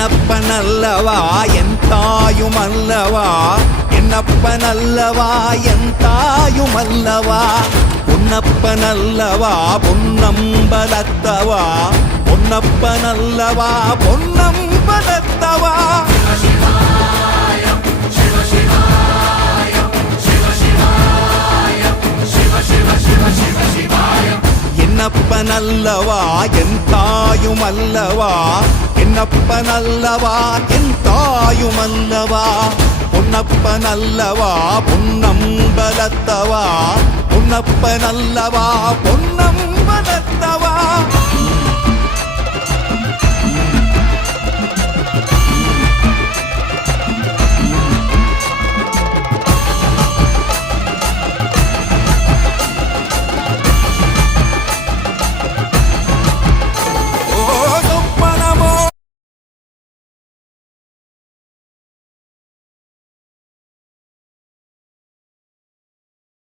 என்னப்பனல்லவா என் தாயுமல்லவா, என்னப்பனல்லவா என் தாயுமல்லவா, பொன்னப்பனல்லவா பொன்னம்பலத்தவா, பொன்னப்பனல்லவா பொன்னம்பலத்தவா. என்னப்பனல்லவா என் தாயுமல்லவா, என்னப்பனல்லவா என் தாயுமல்லவா, பொன்னப்பனல்லவா பொன்னம்பலத்தவா, பொன்னப்பனல்லவா பொன்னம்பலத்தவா.